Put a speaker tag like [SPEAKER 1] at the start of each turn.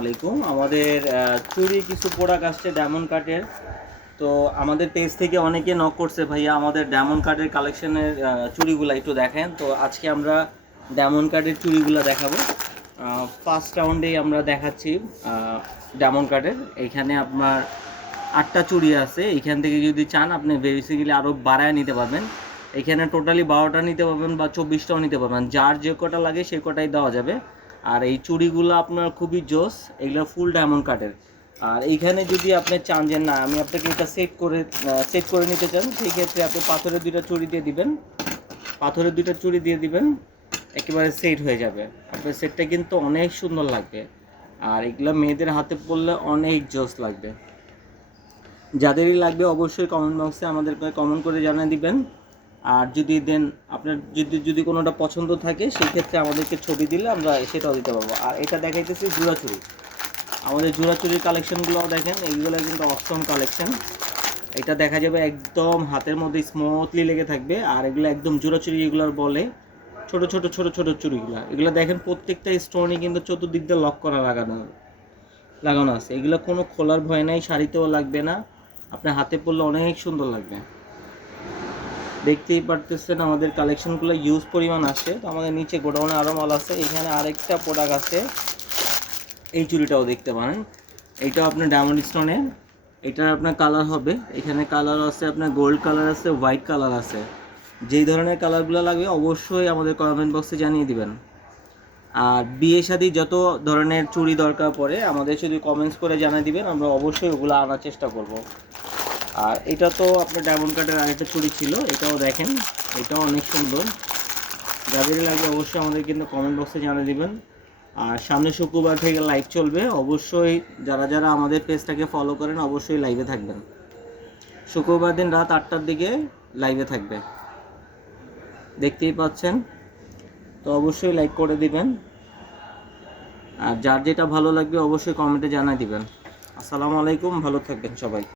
[SPEAKER 1] আলাইকুম। আমাদের চুরি কিছু প্রোডাক্ট আসছে ডায়মন্ড কাটের তো আমাদের পেজ থেকে অনেকে নক করছে, ভাইয়া, আমাদের ডায়মন্ড কার্ডের কালেকশনের চুড়িগুলো একটু দেখেন। তো আজকে আমরা ডায়মন্ড কার্ডের চুড়িগুলো দেখাবো। ফার্স্ট রাউন্ডেই আমরা দেখাচ্ছি ডায়মন্ড কার্ডের এইখানে আপনার আটটা চুড়ি আছে। এইখান থেকে যদি চান, আপনি বেসিক্যালি আরও বাড়ায় নিতে পারবেন। এখানে টোটালি বারোটা নিতে পারবেন বা চব্বিশটাও নিতে পারবেন। যার যে কটা লাগে, সে কটাই দেওয়া যাবে। আর এই চুড়িগুলো আপনার খুবই জোস, এগুলো ফুল ডায়মন্ড কাটের আর এইখানে যদি আপনি চান যে না, আমি আপনাকে এটা সেট করে সেট করে নিতে চান সেই ক্ষেত্রে আপনি পাথরের দুইটা চুড়ি দিয়ে দিবেন। পাথরের দুইটা চুড়ি দিয়ে দিবেন, একেবারে সেট হয়ে যাবে। আপনার সেটটা কিন্তু অনেক সুন্দর লাগবে। আর এগুলো মেয়েদের হাতে পড়লে অনেক জোস লাগবে। যাদেরই লাগবে অবশ্যই কমেন্ট বক্সে আমাদেরকে কমেন্ট করে জানিয়ে দিবেন। আর যদি দেন আপনার যদি যদি কোনোটা পছন্দ থাকে, সেই ক্ষেত্রে আমাদেরকে ছবি দিলে আমরা সেটাও দিতে পারব। আর এটা দেখাইতেছি জুড়াচুরি আমাদের জুড়াচুরির কালেকশনগুলোও দেখেন, এইগুলো কিন্তু অষ্টম কালেকশন। এটা দেখা যাবে একদম হাতের মধ্যে স্মুথলি লেগে থাকবে, আর এগুলো একদম জোড়াচুরি এগুলোর বলে ছোট ছোট ছোট ছোট চুরিগুলো এগুলো দেখেন প্রত্যেকটা স্টোনই কিন্তু চতুর্দিক দিয়ে লক করা লাগানো লাগানো আছে। এগুলো কোনো খোলার ভয় নাই, শাড়িতেও লাগবে না। আপনার হাতে পড়লে অনেক সুন্দর লাগবে। দেখতেই পারতেছেন আমাদের কালেকশনগুলো ইউজ পরিমাণ আছে তো আমাদের নিচে গোডাউনে আরও মাল আছে, এখানে আরেকটা প্রোডাক্ট আছে। এই চুড়িটাও দেখতে পারেন। এইটাও আপনার ডায়মন্ড স্টোনের এটার আপনার কালার হবে। এখানে কালার আছে, আপনার গোল্ড কালার আছে হোয়াইট কালার আছে। যেই ধরনের কালারগুলো লাগবে অবশ্যই আমাদের কমেন্ট বক্সে জানিয়ে দিবেন। আর বিয়ে শাদী যত ধরনের চুড়ি দরকার পড়ে, আমাদের শুধু কমেন্টস করে জানিয়ে দিবেন, আমরা অবশ্যই ওগুলো আনার চেষ্টা করব। আর এটা তো আপনার ডায়মন্ড কার্ডের আরেকটা চুড়ি ছিল, এটাও দেখেন, এটাও অনেক সুন্দর। যাদের লাগবে অবশ্যই আমাদের কিন্তু কমেন্ট বক্সে জানিয়ে দিবেন। আর সামনে শুক্রবার থেকে লাইভ চলবে, অবশ্যই যারা যারা আমাদের পেজটাকে ফলো করেন, অবশ্যই লাইভে থাকবেন। শুক্রবার দিন রাত আটটার দিকে লাইভে থাকবে। দেখতেই পাচ্ছেন? তো অবশ্যই লাইক করে দিবেন। আর যার যেটা ভালো লাগবে, অবশ্যই কমেন্টে জানাই দিবেন। আসসালামু আলাইকুম, ভালো থাকবেন সবাই।